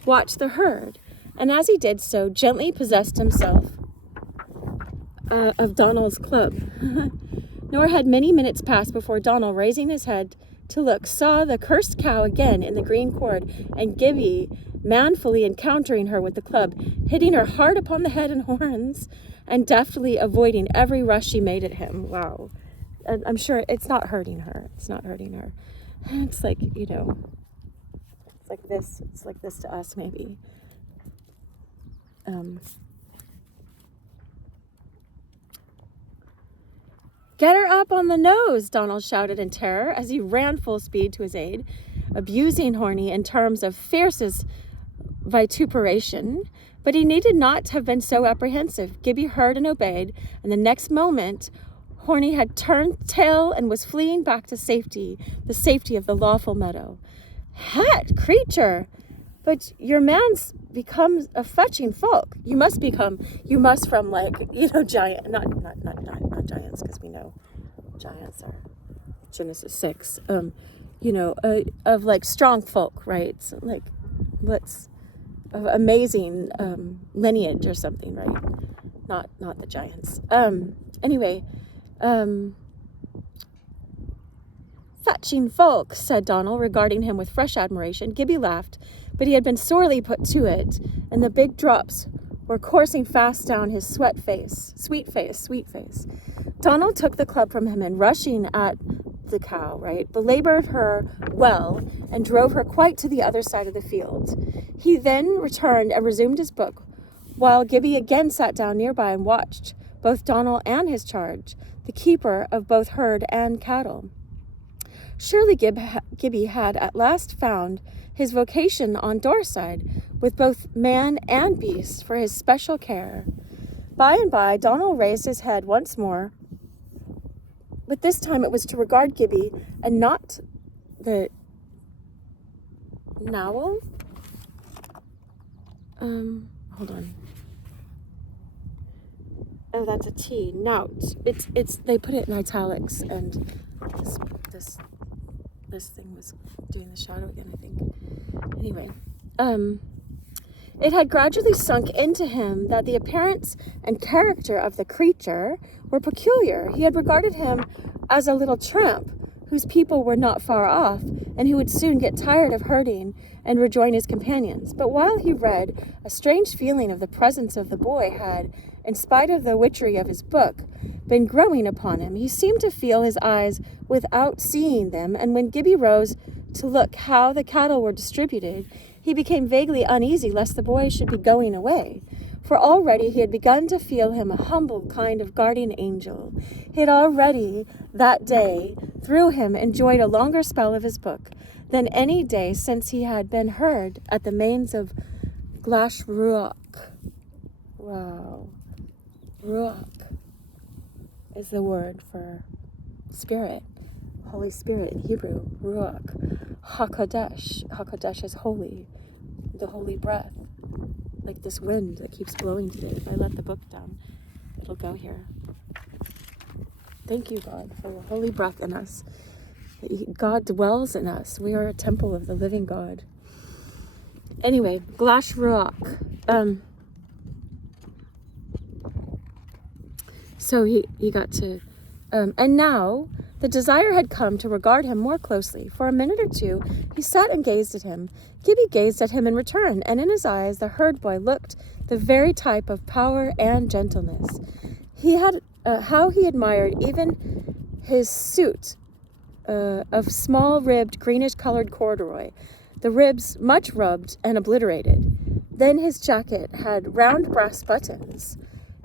watched the herd, and as he did so, gently possessed himself of Donald's club. Nor had many minutes passed before Donald, raising his head to look, saw the cursed cow again in the green cord, and Gibbie manfully encountering her with the club, hitting her hard upon the head and horns, and deftly avoiding every rush she made at him. Wow. I'm sure it's not hurting her. It's not hurting her. It's like, it's like this. It's like this to us, maybe. Get her up on the nose, Donald shouted in terror as he ran full speed to his aid, abusing Horny in terms of fiercest vituperation. But he needed not have been so apprehensive. Gibbie heard and obeyed, and the next moment Horny had turned tail and was fleeing back to safety, the safety of the lawful meadow. Het creature! But your man's becomes a fetching folk. You must from giant, not giants, because we know giants are Genesis 6. Of like strong folk, right? So like, of amazing lineage or something, right? Not the giants. Anyway, fetching folk, said Donald, regarding him with fresh admiration. Gibbie laughed, but he had been sorely put to it, and the big drops were coursing fast down his sweet face. Donald took the club from him and, rushing at the cow, belabored her well and drove her quite to the other side of the field. He then returned and resumed his book, while Gibbie again sat down nearby and watched both Donald and his charge, the keeper of both herd and cattle. Surely Gibbie had at last found his vocation on Doorside, with both man and beast for his special care. By and by, Donald raised his head once more, but this time it was to regard Gibbie and not the Nowl. Hold on. Oh, that's a T. Nout. It's. They put it in italics, and this thing was doing the shadow again, I think. Anyway, it had gradually sunk into him that the appearance and character of the creature were peculiar. He had regarded him as a little tramp whose people were not far off, and who would soon get tired of herding and rejoin his companions. But while he read, a strange feeling of the presence of the boy had, in spite of the witchery of his book, been growing upon him. He seemed to feel his eyes without seeing them, and when Gibbie rose to look how the cattle were distributed, he became vaguely uneasy lest the boy should be going away. For for already he had begun to feel him a humble kind of guardian angel. He had already, that day, through him, enjoyed a longer spell of his book than any day since he had been heard at the mains of Glashruach. Wow. Ruach is the word for spirit, Holy Spirit in Hebrew, Ruach. HaKodesh. HaKodesh is holy, the holy breath. Like this wind that keeps blowing today. If I let the book down, it'll go here. Thank you, God, for your holy breath in us. God dwells in us. We are a temple of the living God. Anyway, Glashruach. So he got to... and now the desire had come to regard him more closely. For a minute or two, he sat and gazed at him. Gibbie gazed at him in return, and in his eyes the herd boy looked the very type of power and gentleness. He had how he admired even his suit of small-ribbed, greenish-colored corduroy, the ribs much rubbed and obliterated. Then his jacket had round brass buttons.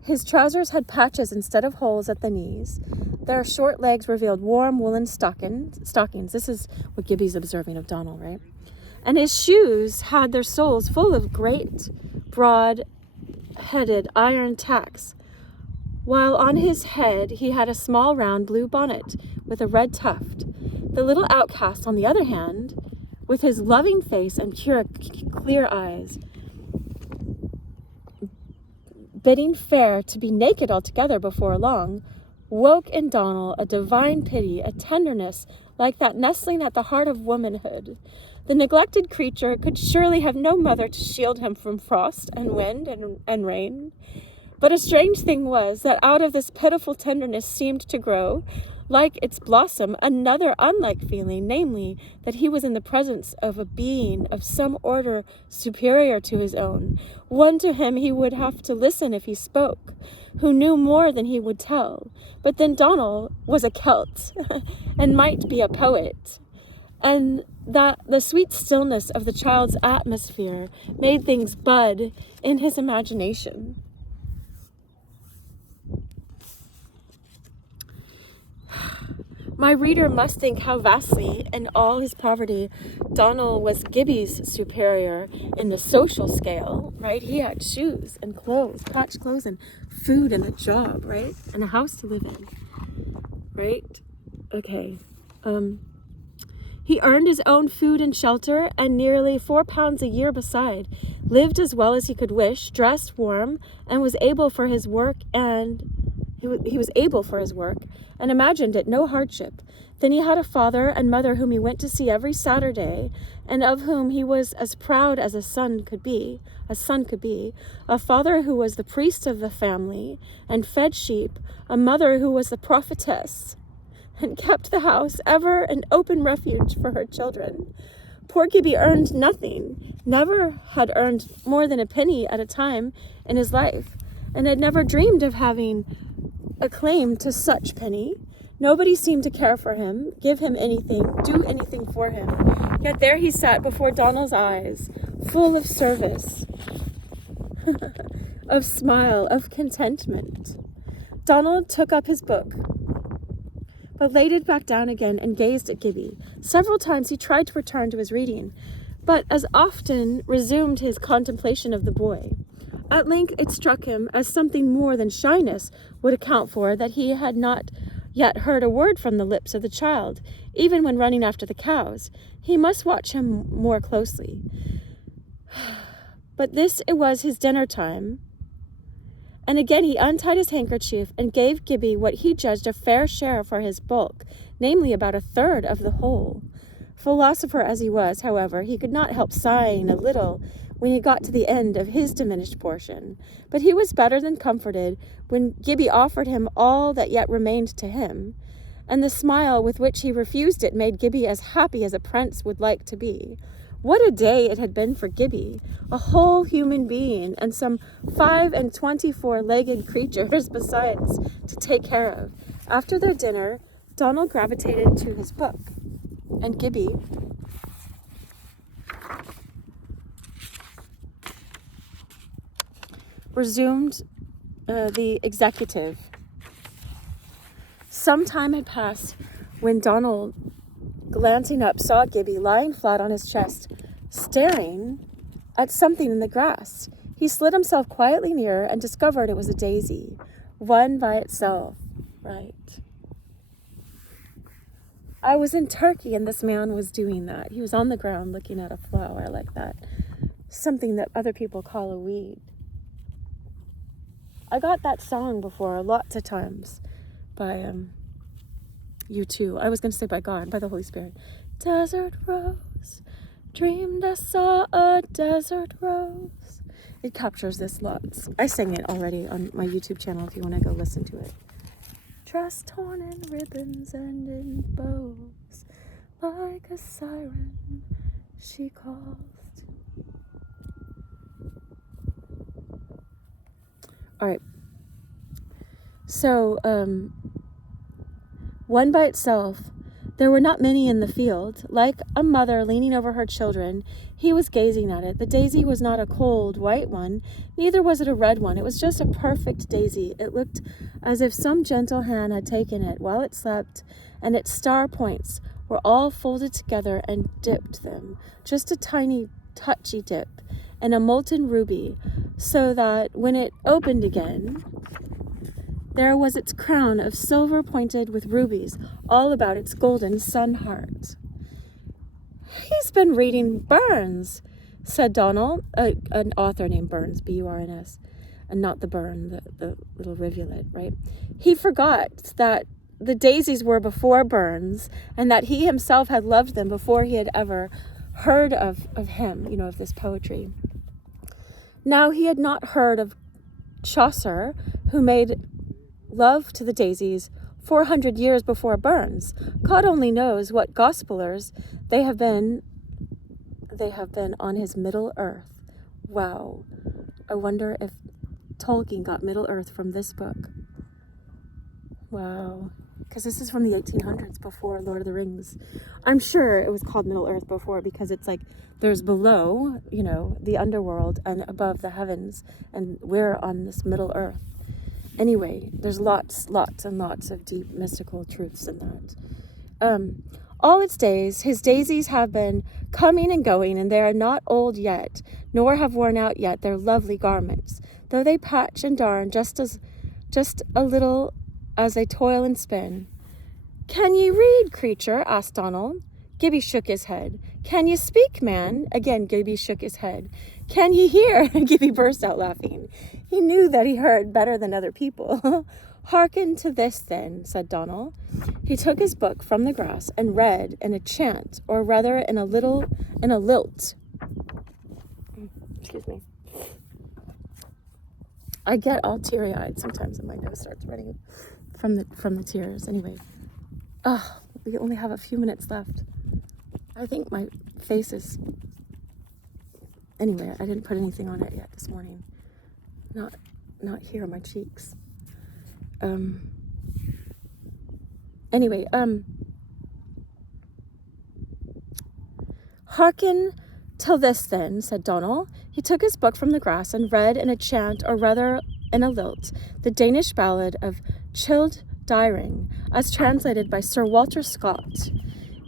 His trousers had patches instead of holes at the knees. Their short legs revealed warm woolen stockings. This is what Gibbie's observing of Donald, right? And his shoes had their soles full of great, broad-headed iron tacks, while on his head he had a small round blue bonnet with a red tuft. The little outcast, on the other hand, with his loving face and pure, clear eyes, bidding fair to be naked altogether before long, woke in Donald a divine pity, a tenderness like that nestling at the heart of womanhood. The neglected creature could surely have no mother to shield him from frost and wind and rain. But a strange thing was that out of this pitiful tenderness seemed to grow, like its blossom, another unlike feeling, namely, that he was in the presence of a being of some order superior to his own, one to whom he would have to listen if he spoke, who knew more than he would tell. But then Donald was a Celt, and might be a poet, and that the sweet stillness of the child's atmosphere made things bud in his imagination. My reader must think how vastly, in all his poverty, Donald was Gibbie's superior in the social scale, right? He had shoes and clothes, patched clothes and food and a job, right? And a house to live in, right? Okay. He earned his own food and shelter and nearly £4 a year beside, lived as well as he could wish, dressed warm, and was able for his work he was able for his work and imagined it no hardship. Then he had a father and mother whom he went to see every Saturday, and of whom he was as proud as a son could be, a father who was the priest of the family and fed sheep, a mother who was the prophetess and kept the house ever an open refuge for her children. Poor Gibbie earned nothing, never had earned more than a penny at a time in his life, and had never dreamed of having a claim to such penny. Nobody seemed to care for him, give him anything, do anything for him. Yet there he sat before Donald's eyes, full of service, of smile, of contentment. Donald took up his book, but laid it back down again and gazed at Gibbie. Several times he tried to return to his reading, but as often resumed his contemplation of the boy. At length it struck him as something more than shyness would account for that he had not yet heard a word from the lips of the child, even when running after the cows. He must watch him more closely. But this it was his dinner time, and again he untied his handkerchief and gave Gibbie what he judged a fair share for his bulk, namely about a third of the whole. Philosopher as he was, however, he could not help sighing a little when he got to the end of his diminished portion. But he was better than comforted when Gibbie offered him all that yet remained to him, and the smile with which he refused it made Gibbie as happy as a prince would like to be. What a day it had been for Gibbie, a whole human being, and some 24-legged creatures besides to take care of. After their dinner, Donald gravitated to his book, and Gibbie resumed the executive. Some time had passed when Donald, glancing up, saw Gibbie lying flat on his chest, staring at something in the grass. He slid himself quietly nearer and discovered it was a daisy, one by itself. Right. I was in Turkey and this man was doing that. He was on the ground looking at a flower like that. Something that other people call a weed. I got that song before lots of times by U2. I was going to say by God, by the Holy Spirit. Desert rose, dreamed I saw a desert rose. It captures this lots. I sang it already on my YouTube channel if you want to go listen to it. Dress torn in ribbons and in bows, like a siren she calls. All right. So, one by itself, there were not many in the field. Like a mother leaning over her children, he was gazing at it. The daisy was not a cold white one, neither was it a red one. It was just a perfect daisy. It looked as if some gentle hand had taken it while it slept, and its star points were all folded together and dipped them, just a tiny, touchy dip, in a molten ruby, so that when it opened again, there was its crown of silver pointed with rubies all about its golden sun heart. He's been reading Burns, said Donald, an author named Burns, B-U-R-N-S, and not the burn, the little rivulet, right? He forgot that the daisies were before Burns and that he himself had loved them before he had ever heard of him, of this poetry. Now he had not heard of Chaucer, who made love to the daisies 400 years before Burns. God only knows what gospelers they have been on his Middle Earth. Wow. I wonder if Tolkien got Middle Earth from this book. Wow. Because this is from the 1800s, before Lord of the Rings. I'm sure it was called Middle Earth before, because it's like there's below, the underworld, and above the heavens, and we're on this Middle Earth. Anyway, there's lots and lots of deep mystical truths in that. All its days, his daisies have been coming and going, and they are not old yet, nor have worn out yet their lovely garments, though they patch and darn just a little as they toil and spin. Can ye read, creature? Asked Donald. Gibbie shook his head. Can ye speak, man? Again, Gibbie shook his head. Can ye hear? Gibbie burst out laughing. He knew that he heard better than other people. Hearken to this, then, said Donald. He took his book from the grass and read in a chant, or rather in a lilt. Excuse me. I get all teary-eyed sometimes and my nose starts running from the tears. Anyway, we only have a few minutes left. I think my face is... Anyway, I didn't put anything on it yet this morning. Not here on my cheeks. Anyway, hearken till this then, said Donald. He took his book from the grass and read in a chant, or rather in a lilt, the Danish ballad of Childe Dyring, as translated by Sir Walter Scott.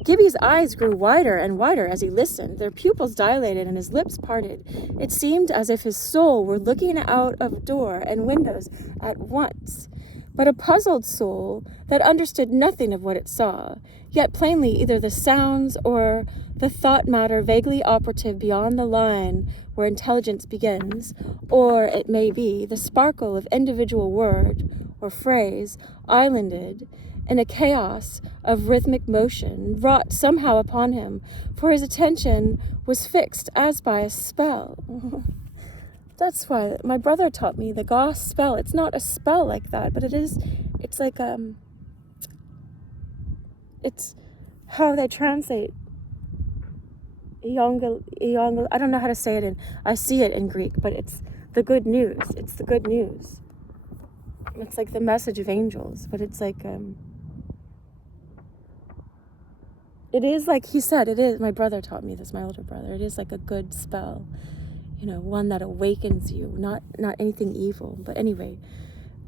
Gibbie's eyes grew wider and wider as he listened. Their pupils dilated and his lips parted. It seemed as if his soul were looking out of door and windows at once, but a puzzled soul that understood nothing of what it saw, yet plainly either the sounds or the thought matter vaguely operative beyond the line where intelligence begins, or, it may be, the sparkle of individual word or phrase islanded in a chaos of rhythmic motion, wrought somehow upon him, for his attention was fixed as by a spell. That's why my brother taught me the Goss spell. It's not a spell like that, but it's like, it's how they translate Iongel. I don't know how to say it I see it in Greek, but it's the good news. It's the good news. It's like the message of angels, but it's like, it is like he said, it is, my brother taught me this, my older brother, it is like a good spell. one that awakens you, not anything evil. But anyway,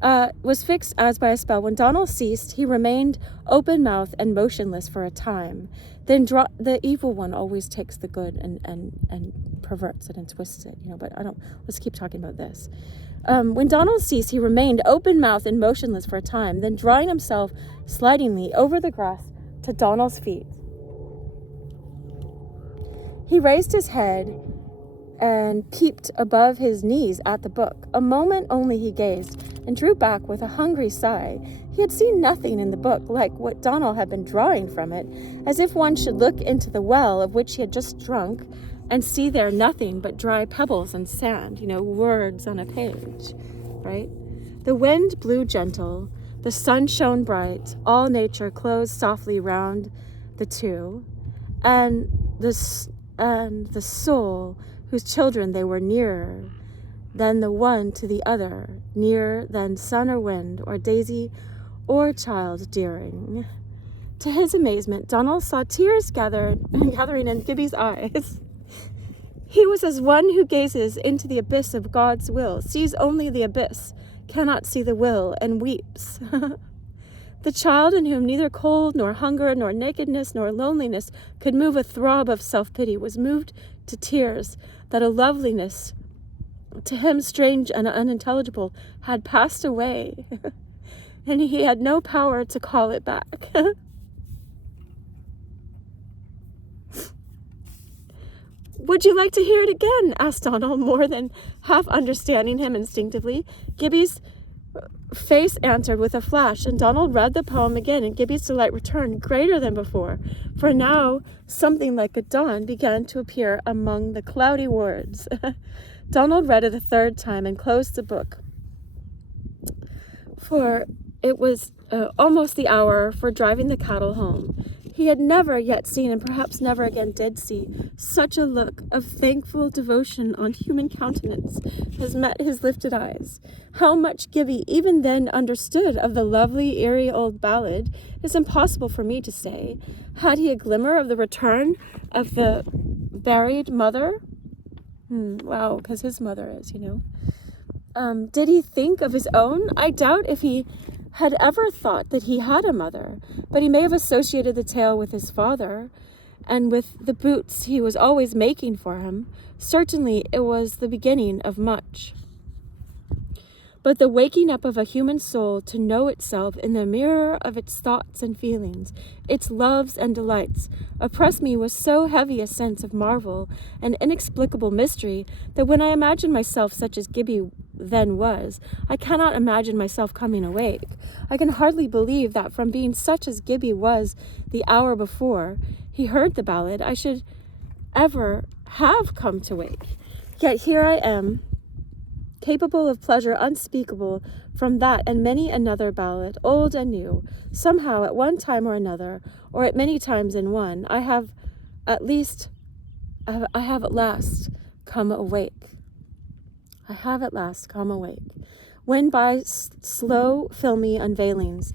was fixed as by a spell. When Donald ceased, he remained open-mouthed and motionless for a time. Then the evil one always takes the good and perverts it and twists it, but let's keep talking about this. When Donald ceased, he remained open-mouthed and motionless for a time, then drawing himself slidingly over the grass to Donald's feet, he raised his head and peeped above his knees at the book. A moment only he gazed, and drew back with a hungry sigh. He had seen nothing in the book like what Donald had been drawing from it, as if one should look into the well of which he had just drunk, and see there nothing but dry pebbles and sand, words on a page, right? The wind blew gentle, the sun shone bright, all nature closed softly round the two, and the soul whose children they were nearer than the one to the other, nearer than sun or wind or daisy or child dearing. To his amazement, Donald saw tears gathering in Gibbie's eyes. He was as one who gazes into the abyss of God's will, sees only the abyss, cannot see the will, and weeps. The child in whom neither cold, nor hunger, nor nakedness, nor loneliness could move a throb of self-pity was moved to tears that a loveliness, to him strange and unintelligible, had passed away, and he had no power to call it back. "Would you like to hear it again?" asked Donald, more than half understanding him instinctively. Gibbie's face answered with a flash, and Donald read the poem again, and Gibbie's delight returned greater than before, for now something like a dawn began to appear among the cloudy words. Donald read it a third time and closed the book, for it was almost the hour for driving the cattle home. He had never yet seen, and perhaps never again did see, such a look of thankful devotion on human countenance as met his lifted eyes. How much Gibbie even then understood of the lovely, eerie old ballad is impossible for me to say. Had he a glimmer of the return of the buried mother? Wow, because his mother is, Did he think of his own? I doubt if he had ever thought that he had a mother, but he may have associated the tale with his father, and with the boots he was always making for him. Certainly it was the beginning of much. But the waking up of a human soul to know itself in the mirror of its thoughts and feelings, its loves and delights, oppressed me with so heavy a sense of marvel and inexplicable mystery that when I imagine myself such as Gibbie then was, I cannot imagine myself coming awake. I can hardly believe that from being such as Gibbie was the hour before he heard the ballad, I should ever have come to wake. Yet here I am, capable of pleasure unspeakable from that and many another ballad, old and new. Somehow, at one time or another, or at many times in one, I have at last come awake. I have at last come awake. When by slow, filmy unveilings,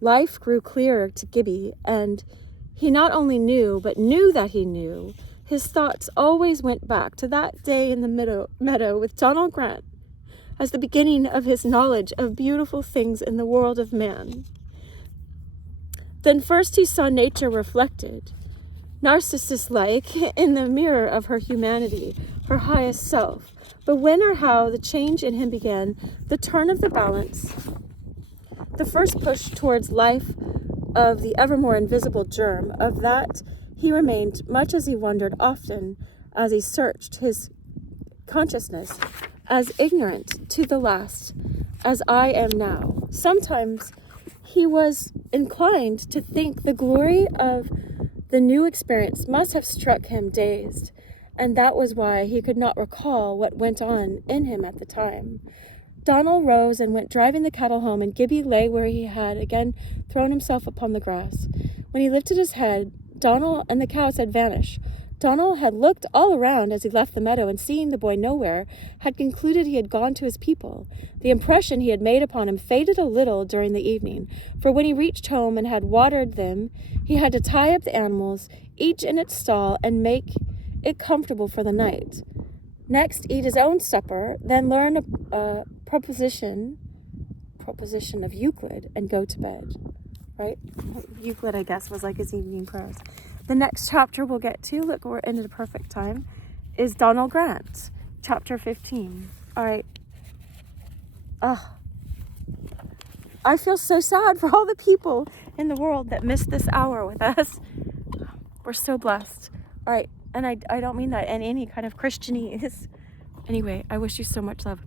life grew clearer to Gibbie, and he not only knew, but knew that he knew, his thoughts always went back to that day in the meadow with Donald Grant as the beginning of his knowledge of beautiful things in the world of man. Then first he saw nature reflected, Narcissus-like, in the mirror of her humanity, her highest self. But when or how the change in him began, the turn of the balance, the first push towards life of the evermore invisible germ, of that he remained, much as he wondered often, as he searched his consciousness, as ignorant to the last as I am now. Sometimes he was inclined to think the glory of the new experience must have struck him dazed, and that was why he could not recall what went on in him at the time. Donald rose and went driving the cattle home, and Gibbie lay where he had again thrown himself upon the grass. When he lifted his head, Donald and the cows had vanished. Donald had looked all around as he left the meadow, and seeing the boy nowhere, had concluded he had gone to his people. The impression he had made upon him faded a little during the evening, for when he reached home and had watered them, he had to tie up the animals, each in its stall, and make it comfortable for the night. Next, eat his own supper, then learn a proposition of Euclid and go to bed, right? Euclid, I guess, was like his evening prayers. The next chapter we'll get to, look, we're into the perfect time, is Donald Grant, chapter 15. All right. I feel so sad for all the people in the world that missed this hour with us. We're so blessed. All right. And I don't mean that in any kind of Christianese. Anyway, I wish you so much love.